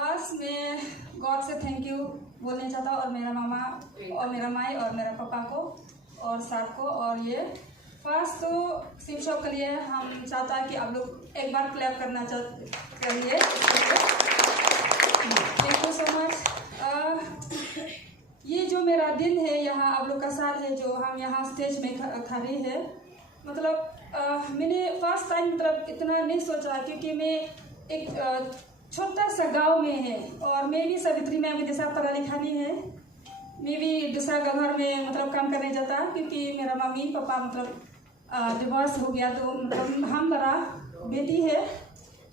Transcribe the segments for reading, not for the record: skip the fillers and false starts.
First में God से thank you बोलना चाहता हूँ, और मेरा मामा और मेरा माई और मेरा पापा को और सर को। और ये फर्स्ट तो शिव शॉप के लिए हम चाहता है कि आप लोग एक बार क्लैप करना चाहिए। Thank you so much. ये जो मेरा दिन है यहाँ आप लोग का साथ है, जो हम यहाँ स्टेज में खड़े हैं, मतलब मैंने फर्स्ट टाइम मतलब इतना नहीं सोचा, क्योंकि मैं एक छोटा सा गांव में है और मैं भी सावित्री में अभी जैसा पढ़ा लिखा नहीं है। मैं भी दूसरा घर में मतलब काम करने जाता, क्योंकि मेरा मम्मी पापा मतलब डिवोर्स हो गया, तो मतलब हम बड़ा बेटी है,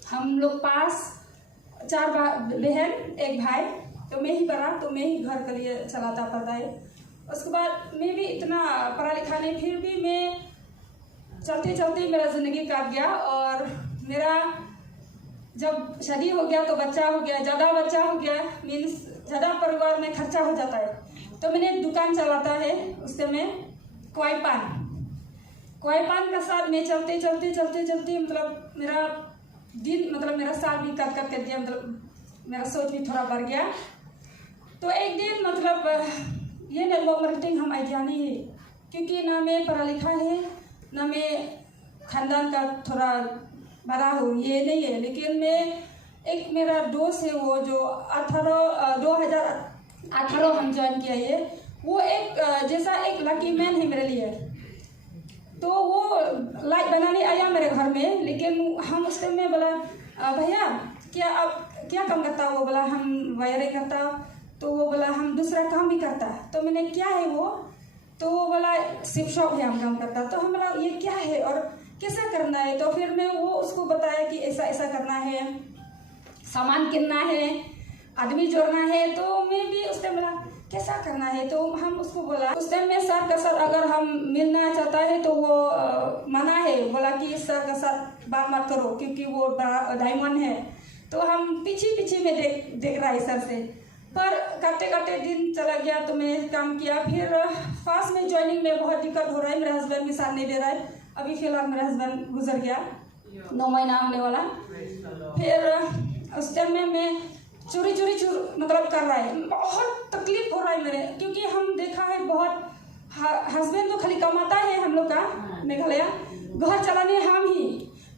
हम लोग पास 4 बहन 1 भाई, तो मैं ही बड़ा, तो मैं ही घर के लिए चलाता पड़ता है। उसके बाद मैं भी इतना पढ़ा लिखा नहीं, फिर भी मैं चलते चलते मेरा ज़िंदगी काट गया। और मेरा जब शादी हो गया तो बच्चा हो गया, ज़्यादा बच्चा हो गया मीन्स ज़्यादा परिवार में खर्चा हो जाता है, तो मैंने दुकान चलाता है उससे में कोई पान का साथ में चलते मतलब मेरा दिन मतलब मेरा साल भी कट कर दिया, मतलब मेरा सोच भी थोड़ा बढ़ गया। तो एक दिन मतलब ये नेटवर्क मार्केटिंग हम आइडिया नहीं है, क्योंकि ना मैं पढ़ा लिखा है ना मैं खानदान का थोड़ा बड़ा हूँ, ये नहीं है। लेकिन मैं एक मेरा दोस्त है वो जो 2018 हम ज्वाइन किया, ये वो एक जैसा एक लकी मैन है मेरे लिए। तो वो लाइट बनाने आया मेरे घर में, लेकिन हम उस टाइम में बोला भैया क्या आप क्या काम करता हो? वो बोला हम वायरिंग करता। तो वो बोला हम दूसरा काम भी करता। तो मैंने क्या है वो? तो वो बोला शिव शॉप है हम काम करता। तो हम बोला ये क्या है और कैसा करना है? तो फिर मैं वो उसको बताया कि ऐसा ऐसा करना है, सामान किनना है, आदमी जोड़ना है। तो मैं भी उस टाइम बोला कैसा करना है? तो हम उसको बोला उस टाइम में सर का सर अगर हम मिलना चाहता है तो वो मना है, बोला कि सर का सर बात मत करो क्योंकि वो डायमंड है। तो हम पीछे में देख रहा है सर से। पर करते दिन चला गया तो मैं काम किया। फिर फास्ट में ज्वाइनिंग में बहुत दिक्कत हो रहा है, मेरा हस्बैंड भी साथ नहीं दे रहा है। अभी फिलहाल मेरा हस्बैंड गुजर गया, 9 महीना होने वाला। फिर उस टाइम में मैं चोरी मतलब कर रहा है, बहुत तकलीफ हो रहा है मेरे, क्योंकि हम देखा है बहुत हस्बैंड तो खाली कमाता है हम लोग का मेघालय, घर चलाने हम ही।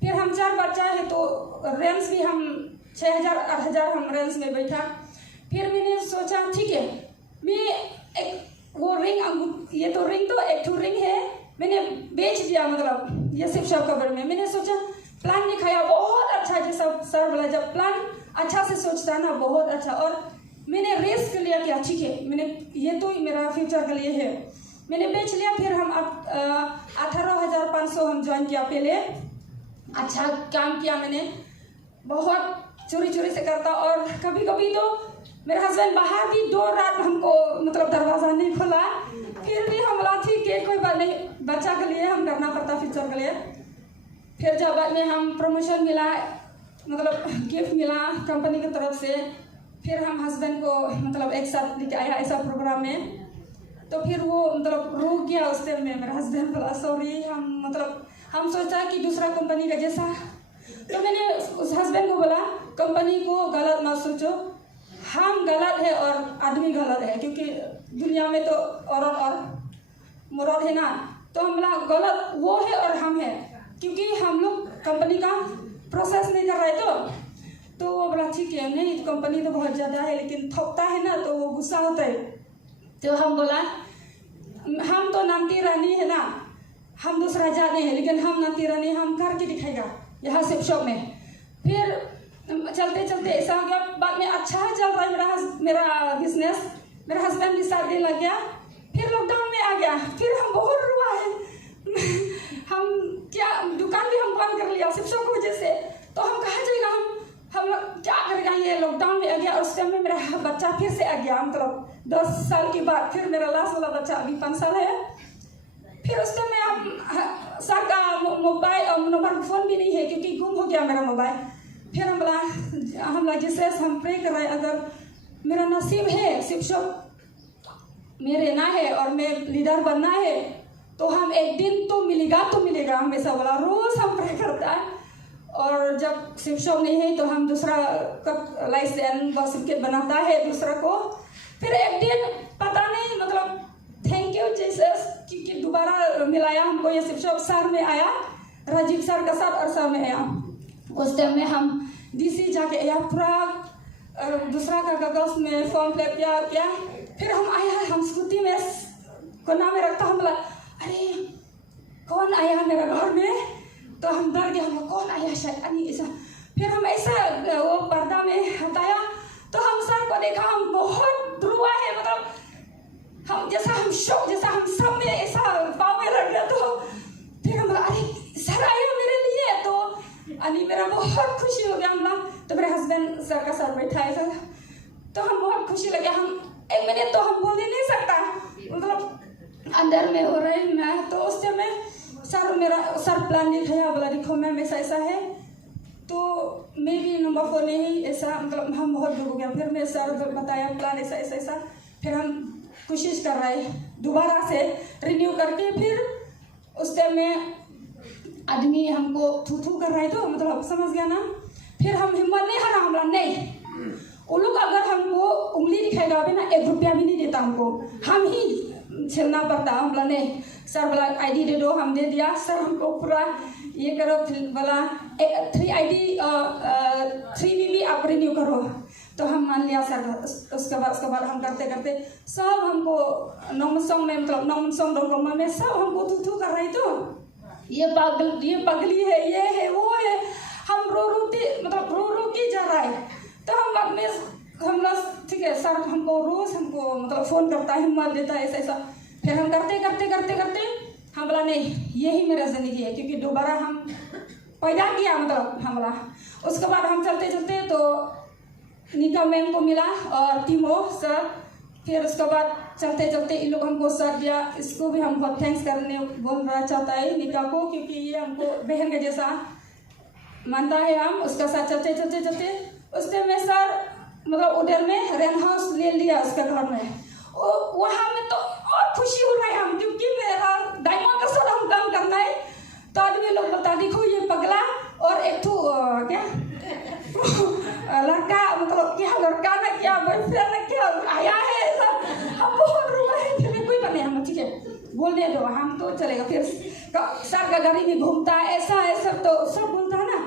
फिर हम 4 बच्चा है तो रेंट भी हम 6,000-8,000 हम रेंट में बैठा। फिर मैंने सोचा ठीक है मैं एक वो रिंग, ये तो रिंग तो एक रिंग है मैंने बेच दिया, मतलब ये शिव शॉप कवर में। मैंने सोचा प्लान दिखाया बहुत अच्छा, जैसा सर बोला जब प्लान अच्छा से सोचता है ना बहुत अच्छा। और मैंने रिस्क लिया कि ठीक है मैंने ये तो मेरा फ्यूचर के लिए है, मैंने बेच लिया। फिर हम 18,500 हम ज्वाइन किया। पहले अच्छा काम किया मैंने, बहुत चोरी से करता। और कभी तो मेरे हस्बैंड बाहर भी 2 रात हमको मतलब दरवाज़ा नहीं खोला, फिर भी हम बोला ठीक है कोई बात नहीं, बच्चा के लिए हम करना पड़ता फ्यूचर के लिए। फिर जब बाद में हम प्रमोशन मिला, मतलब गिफ्ट मिला कंपनी की तरफ से, फिर हम हस्बैंड को मतलब एक साथ लेके आया ऐसा प्रोग्राम में। तो फिर वो मतलब रुक गया उस टाइम में। मेरा हस्बैंड बोला सॉरी, हम सोचा कि दूसरा कंपनी का जैसा। तो मैंने उस हस्बैंड को बोला कंपनी को गलत मत सोचो, हम गलत है और आदमी गलत है, क्योंकि दुनिया में तो औरत और मर्द है ना। तो हम बोला गलत वो है और हम है, क्योंकि हम लोग कंपनी का प्रोसेस नहीं कर रहे। तो वो बोला ठीक है, नहीं कंपनी तो बहुत ज़्यादा है लेकिन थकता है ना तो वो गुस्सा होता है। तो हम बोला हम तो नाती रानी है ना, हम दूसरा जाने हैं लेकिन हम नाती रानी हम करके दिखाएगा यहाँ शिव शॉप में। फिर चलते ऐसा हो गया। बाद में अच्छा चल रहा है मेरा बिजनेस, मेरा हस्बैंड भी साथ देने लग गया। फिर लॉकडाउन में आ गया, फिर हम बहुत रुआ है हम क्या दुकान भी हम बंद कर लिया शिव शॉप की वजह से। तो हम कहाँ जाएगा, हम क्या करेगा, ये लॉकडाउन में आ गया। और उस टाइम में मेरा बच्चा फिर से आ गया, मतलब 10 साल के बाद फिर मेरा लास्ट वाला बच्चा अभी 5 साल है। फिर उस टाइम में हम सर का मोबाइल और नंबर फ़ोन भी नहीं है क्योंकि गुम हो गया मेरा मोबाइल। फिर हम बोला जिससे हम प्रे कर रहे हैं अगर मेरा नसीब है शिव शॉप में रहना है और मैं लीडर बनना है तो हम एक दिन तो मिलेगा हमेशा बोला, रोज हम प्रे करता है। और जब शिक्षक नहीं है तो हम दूसरा लाइसेंस व सर्टिफिकेट बनाता है दूसरा को। फिर एक दिन पता नहीं मतलब थैंक यू जीसस कि दोबारा मिलाया हमको, ये शिक्षक सर में आया, राजीव सर का साथ और सर में आया। उस टाइम में हम डीसी जाके आया, पूरा दूसरा का कागज में फॉर्म फिलअप किया। फिर हम आया, हम स्कूटी में कोना में रखता, हम बोला अरे कौन आया मेरा घर में, तो हम डर गए, हम कौन आया शायद नहीं ऐसा। फिर हम ऐसा वो पर्दा में हटाया तो हम सर को देखा, हम बहुत रुआ है, मतलब हम जैसा हम शौक जैसा हम सब में ऐसा पाँव में रख गया। तो फिर हम बोला अरे सर आया मेरे लिए, तो अनी मेरा बहुत खुशी हो गया। हम तो मेरे हस्बैंड सर का साथ बैठा है सर, तो हम बहुत खुशी लगे। हम एक मिनट तो हम बोल ही नहीं सकता, मतलब अंदर में हो रहे मैं। तो उस टाइम में सर प्लान दिखाया, बोला देखो मैम ऐसा ऐसा है, तो मैं भी नंबर 4 नहीं ऐसा, मतलब हम बहुत दुख हो गया। फिर मैं सर बताया प्लान ऐसा ऐसा ऐसा। फिर हम कोशिश कर रहे दोबारा से रिन्यू करके। फिर उस टाइम में आदमी हमको थू कर रहे, तो मतलब समझ गया ना। फिर हम हिम्मत नहीं हारा, हमरा नहीं, वो लोग अगर हमको उंगली दिखाएगा अभी ना 1 रुपया भी नहीं देता हमको, हम ही छेलना पड़ता। हम बोला नहीं, सर बोला ID दे दो, हम दे दिया। सर हमको पूरा ये करो, बोला 3 ID 3 भी आप रिन्यू करो, तो हम मान लिया सर। उसके बाद हम करते सब हमको नॉर्मल सॉन्ग में, मतलब नॉर्मल सॉन्ग डोगमा में सब हमको थू कर रही। तो ये पगली है, ये है वो है, हम रो के जा रहा है। तो हम ठीक है सर हमको रोज हमको मतलब फोन करता है, हिम्मत देता है ऐसा। फिर हम करते हम बोला नहीं यही मेरा जिंदगी है, क्योंकि दोबारा हम पैदा किया, मतलब हम बोला। उसके बाद हम चलते तो निका मैम को मिला और टीमो सर। फिर उसके बाद चलते इन लोग हमको सर दिया, इसको भी हम बहुत थैंक्स करने बोलना चाहता है निका को, क्योंकि ये हमको बहन के जैसा मानता है। हम उसका साथ चलते उस टाइम में सर मतलब उधर में रेंट हाउस ले लिया उसके घर में। वहाँ में तो और खुशी हो रहा है हम, क्योंकि मेरा डायमंड का साथ हम काम करना है। तो आदमी लोग बता देखो ये पगला और एक तो क्या लड़का, मतलब क्या लड़का ना क्या बॉयफ्रेंड ना क्या आया है ऐसा। हम बहुत रो रहे थे, कोई बने हम ठीक है बोलने दो, हम तो चलेगा। फिर सर का गाड़ी में घूमता है ऐसा तो सब बोलता है ना।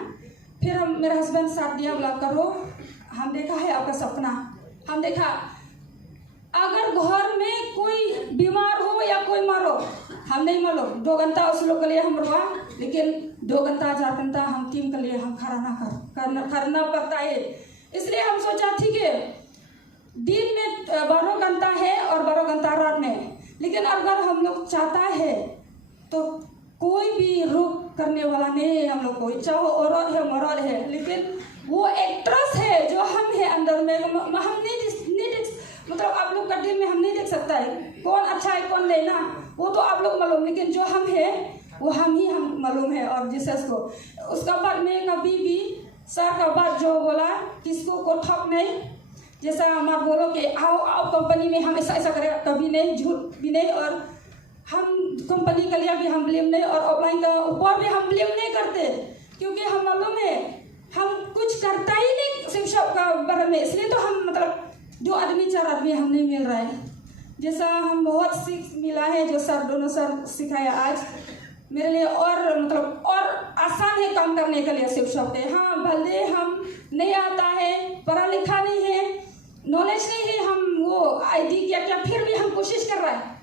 फिर हम मेरा हस्बैंड साथ दिया, बोला करो, हम देखा है आपका सपना, हम देखा अगर घर में कोई बीमार हो या कोई मारो हम नहीं मारो, 2 घंटा उस लोग के लिए हम रुआ, लेकिन 2 घंटा 4 घंटा हम टीम के लिए हम खड़ा ना करना पड़ता है। इसलिए हम सोचा ठीक है दिन में 12 घंटा है और 12 घंटा रात में, लेकिन अगर हम लोग चाहता है तो कोई भी रोक करने वाला नहीं है हम लोग को, चाहे औरत है मर्द है। लेकिन वो एक ट्रस्ट है जो हम है अंदर में, हम नहीं मतलब आप लोग का दिल में हम नहीं देख सकता है कौन अच्छा है कौन नहीं ना, वो तो आप लोग मालूम, लेकिन जो हम है वो हम मालूम है। और जीसस को उसका बाद में कभी भी सर का बात जो बोला किसको को ठग नहीं, जैसा हमारा बोलो कि आओ कंपनी में हम ऐसा करेगा, कभी नहीं, झूठ भी नहीं। और हम कंपनी के लिए भी हम ब्लेम नहीं, और ऑफलाइन का ऊपर भी हम ब्लेम नहीं करते, क्योंकि हम मालूम है हम कुछ करता ही नहीं शिक्षक का बारे में। इसलिए तो हम मतलब 2 आदमी 4 आदमी हम नहीं मिल रहा है, जैसा हम बहुत सीख मिला है जो दोनों सर सिखाया आज मेरे लिए, और मतलब और आसान है काम करने के लिए शिक्षक है। हाँ भले हम नहीं आता है, पढ़ा लिखा नहीं है, नॉलेज नहीं है, हम वो ID क्या फिर भी हम कोशिश कर रहा है।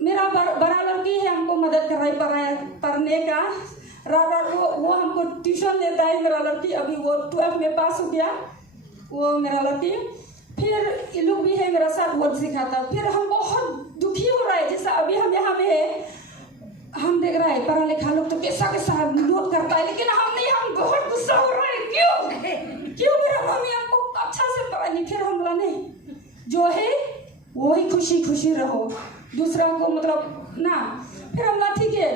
मेरा बड़ा लड़की है हमको मदद कर रहा है पढ़ने का, रात वो हमको ट्यूशन देता है। मेरा लड़की अभी वो 12 में पास हो गया वो मेरा लड़की। फिर ये लोग भी है मेरा साथ वर्ड सिखाता। फिर हम बहुत दुखी हो रहा है, जैसा अभी हम यहाँ में है, हम देख रहा है पढ़ा लिखा लोग तो कैसा नोट करता है, लेकिन हम नहीं, हम बहुत गुस्सा हो रहा है। क्यों मेरा मम्मी हमको अच्छा से पढ़ा नहीं। फिर हम बोला नहीं, जो है वही खुशी रहो, दूसरा को मतलब ना। फिर हम बोला ठीक है,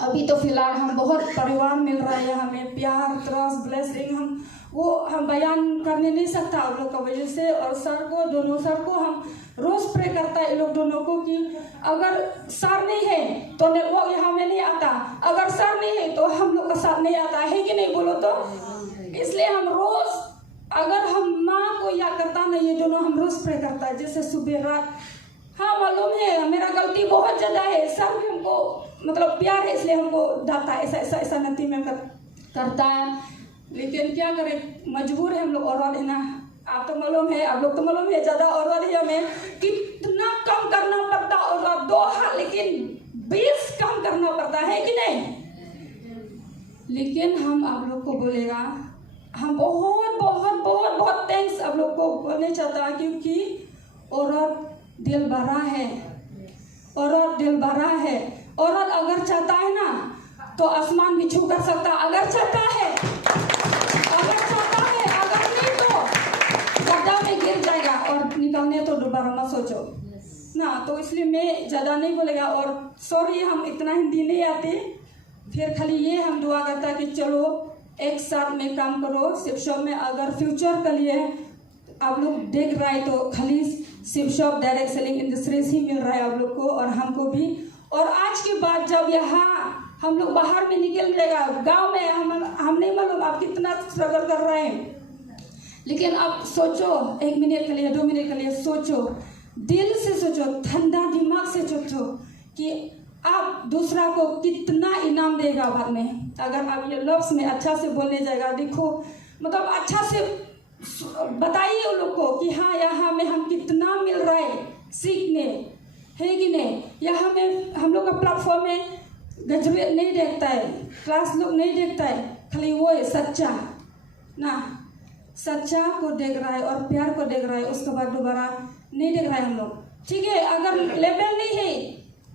अभी तो फिलहाल हम बहुत परिवार मिल रहा है, हमें प्यार ट्रस्ट ब्लेसिंग, हम वो हम बयान करने नहीं सकता आप लोग का वजह से। और सर को, दोनों सर को हम रोज प्रे करता है ये लोग दोनों को कि अगर सर नहीं है तो नेटवर्क यहाँ में नहीं आता, अगर सर नहीं है तो हम लोग का साथ नहीं आता है कि नहीं बोलो तो। इसलिए हम रोज, अगर हम माँ को याद करता ना, ये दोनों हम रोज प्रे करता है जैसे सुबह रात। हाँ मालूम है मेरा गलती बहुत ज़्यादा है, सर भी हमको मतलब प्यार है इसलिए हमको डांटता है, ऐसा नती में करता है। लेकिन क्या करें, मजबूर है हम लोग औरत है ना। आप तो मालूम है, आप लोग तो मालूम है, ज़्यादा औरत है हमें कितना कम करना पड़ता और 2 हाथ लेकिन 20 कम करना पड़ता है कि नहीं। लेकिन हम आप लोग को बोलेगा, हम बहुत बहुत बहुत बहुत थैंक्स आप लोग को बोलने चाहता है, क्योंकि औरत दिल भरा है, औरत दिल भरा है। औरत अगर चाहता है ना तो आसमान भी छू कर सकता, अगर चाहता है, अगर नहीं तो गड्ढा में गिर जाएगा और निकलने तो दोबारा मत सोचो ना। तो इसलिए मैं ज़्यादा नहीं बोलेगा। और सॉरी हम इतना हिंदी नहीं आती, फिर खाली ये हम दुआ करता कि चलो एक साथ में काम करो शिव शॉप में। अगर फ्यूचर के लिए आप लोग देख रहे हैं तो खाली Shiv shop direct selling industries ही मिल रहा है आप लोग को और हमको भी। और आज के बाद जब यहाँ हम लोग बाहर में निकल जाएगा, गांव में हम नहीं मालूम आप कितना स्ट्रगल कर रहे हैं, लेकिन आप सोचो 1 मिनट के लिए 2 मिनट के लिए सोचो, दिल से सोचो, ठंडा दिमाग से सोचो कि आप दूसरा को कितना इनाम देगा बाद में। अगर आप ये लफ्ज़ में अच्छा से बोलने जाएगा, देखो मतलब अच्छा से बताइए उन लोग को कि हाँ यहाँ में हम कितना मिल रहा है सीखने, है कि नहीं। यहाँ में हम लोग का प्लेटफॉर्म में ग्रेजुएट नहीं देखता है, क्लास लोग नहीं देखता है, खाली वो है सच्चा ना, सच्चा को देख रहा है और प्यार को देख रहा है, उसके बाद दोबारा नहीं देख रहा है हम लोग। ठीक है, अगर लेवल नहीं है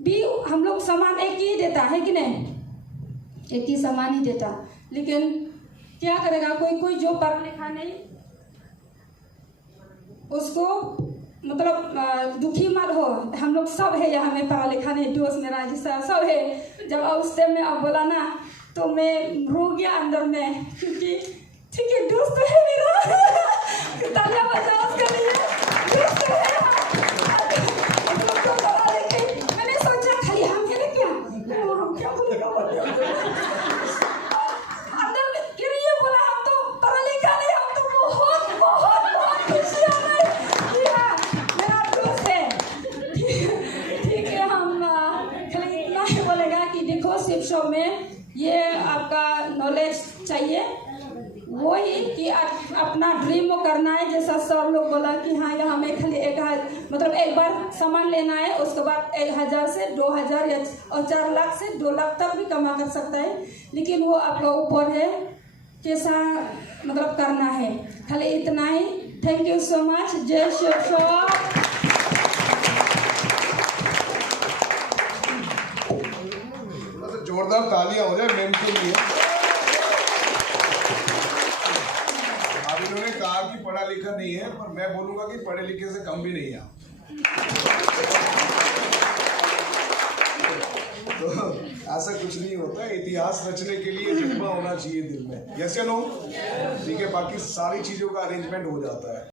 भी हम लोग सामान एक ही देता है कि नहीं, एक ही सामान ही देता। लेकिन क्या करेगा, कोई जो पढ़ा लिखा नहीं उसको मतलब दुखी मत हो। हम लोग सब है यहाँ में, पढ़ा लिखा नहीं, दोस्त मेरा जिसका सब है। जब उस टाइम में आप बोला ना तो मैं रो गया अंदर में, क्योंकि ठीक है दोस्त है मेरा तालियां बजाओ उसके लिए, दोस्त है। मैंने सोचा खाली हम है ना क्या बोलेगा अंदर में, फिर ये बोला हम तो पढ़ा लिखा नहीं, हम तो बहुत बहुत बहुत खुशी शिव शॉप में। ये आपका नॉलेज चाहिए, वो ही कि अपना ड्रीम वो करना है। जैसा सर लोग बोला कि हाँ यहाँ हमें खाली मतलब एक बार सामान लेना है, उसके बाद 1000 से 2000 या और 4 लाख से 2 लाख तक भी कमा कर सकता है। लेकिन वो आपका ऊपर है कैसा मतलब करना है। खाली इतना ही। Thank you so much. जय शिव शॉप। जोरदार तालियां हो जाए मैम के लिए। अब इन्होंने कहा कि पढ़ा लिखा नहीं है, पर मैं बोलूंगा कि पढ़े लिखे से कम भी नहीं है। तो ऐसा कुछ नहीं होता, इतिहास रचने के लिए जज्बा होना चाहिए दिल में। यस या नो? ठीक है, बाकी सारी चीजों का अरेंजमेंट हो जाता है।